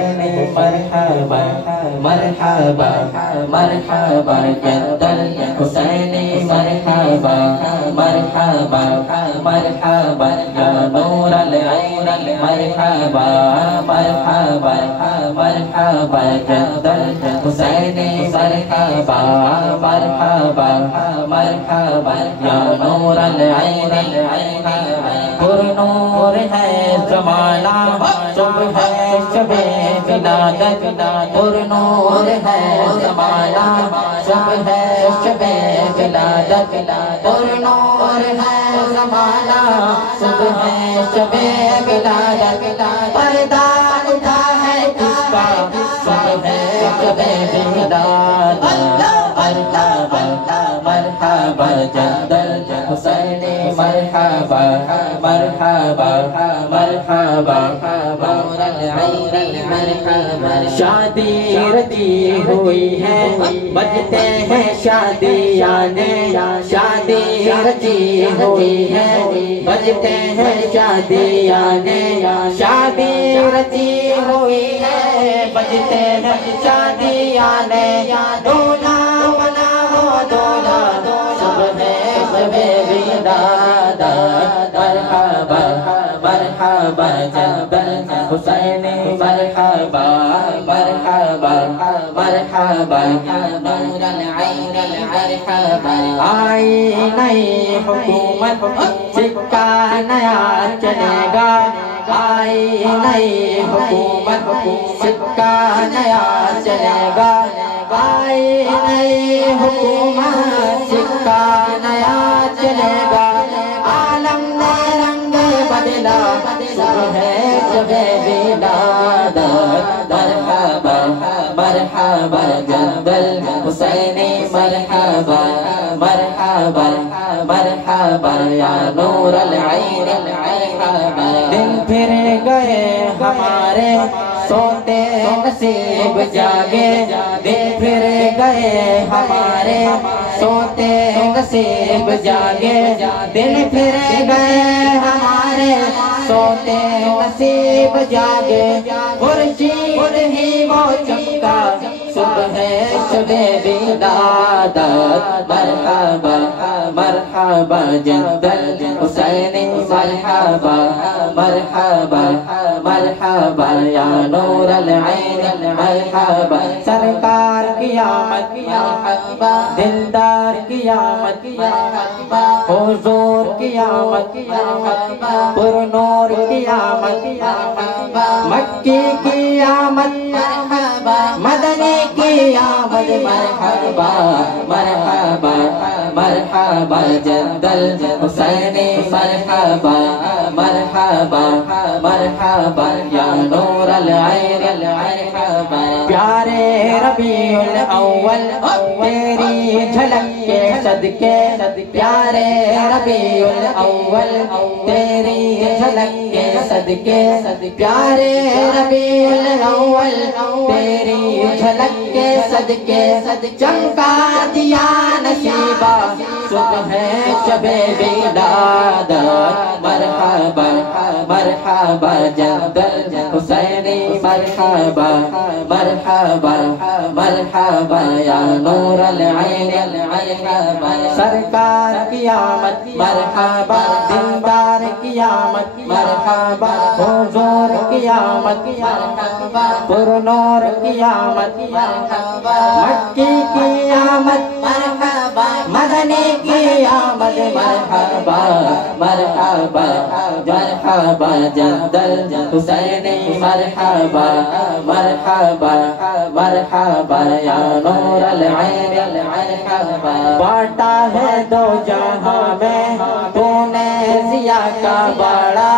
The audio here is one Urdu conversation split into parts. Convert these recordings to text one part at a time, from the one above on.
مرحبا مرحبا مرحبا جد الحسین مرحبا مرحبا مرحبا یا نور العین مرحبا مرحبا مرحبا جد الحسین مرحبا مرحبا مرحبا یا نور العین پر نور ہے زمانہ صبح ہے شب ولادت پر نور ہے زمانہ صبح ہے شب ولادت پر نور ہے زمانہ صبح ہے شب ولادت پردہ اٹھا ہے کس کا صبح ہے شب ولادت مرحبا مرحبا جد الحسین مرحبا مرحبا مرحبا نور العین مرحبا شادی رچی ہوئی ہے بجتے ہیں شادیانے شادی رچی ہوئی ہے بجتے ہیں شادیانے شادی رچی ہوئی ہے بجتے ہیں شادیانے دولا بنا ہو دولا صبح شب ولادت مرحبا مرحبا جد الحسین مرحبا مرحبا مرحبا نور العین مرحبا آئی نئی حکومت سکہ نیا چلے گا آئی نئی حکومت سکہ نیا چلے گا آئی نئی حکومت سکہ نیا چلے گا عالم نے رنگ بدلا صبح ہے شب ولادت مرحبا مرحبا جد الحسین مرحبا مرحبا مرحبا یا نور العین مرحبا دن پھر گئے ہمارے سوتے نصیب جاگے دن پھر گئے ہمارے سوتے نصیب جاگے دن پھر گئے ہمارے سوتے نصیب جاگے خورشید ہی وہ چمکا صبح ہے شب ولادت مرحبا مرحبا جد الحسین مرحبا مرحبا مرحبا یا نور العین مرحبا سرکار کی آمد مرحبا دلدار کی آمد مرحبا حضور کی آمد مرحبا پر نور کی آمد مرحبا مکی کی آمد مرحبا مدنی کی آمد مرحبا مرحبا مرحبا جد الحسین مرحبا مرحبا مرحبا یا نور العین مرحبا پیارے ربیع الاول تیری جھلک کے صدقے پیارے ربیع الاول تیری جھلک کے صدقے پیارے ربیع الاول تیری جھلک کے صدقے چمکا دیا نصیبہ صبح ہے شب ولادت مرحبا مرحبا جد الحسین مرحبا مرحبا مرحبا یا نور العین مرحبا سرکار کی آمد مرحبا دلدار کی آمد مرحبا حضور کی آمد مرحبا پر نور کی آمد مرحبا مکی کی آمد مرحبا مدنی کی آمد مرحبا مرحبا مرحبا جد الحسین مرحبا مرحبا مرحبا یا نور العین مرحبا بانٹا ہے دو جہاں میں تو نے ضیا کا باڑا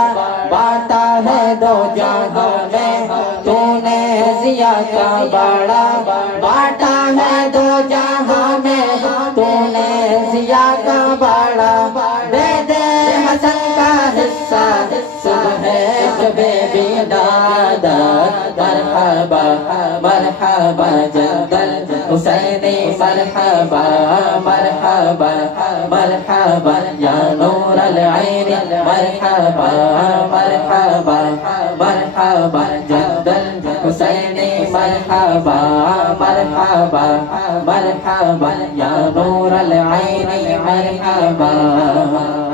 بانٹا ہے دو جہاں میں تو نے ضیا کا باڑا بانٹا ہے دو جہاں میں تو نے ضیا کا باڑا دے دے حسن کا حصہ صبح ہے شب ولادت مرحبا مرحبا جد الحسین مرحبا مرحبا مرحبا یا نور العین مرحبا مرحبا مرحبا جد الحسین حسین مرحبا مرحبا مرحبا یا نور العین مرحبا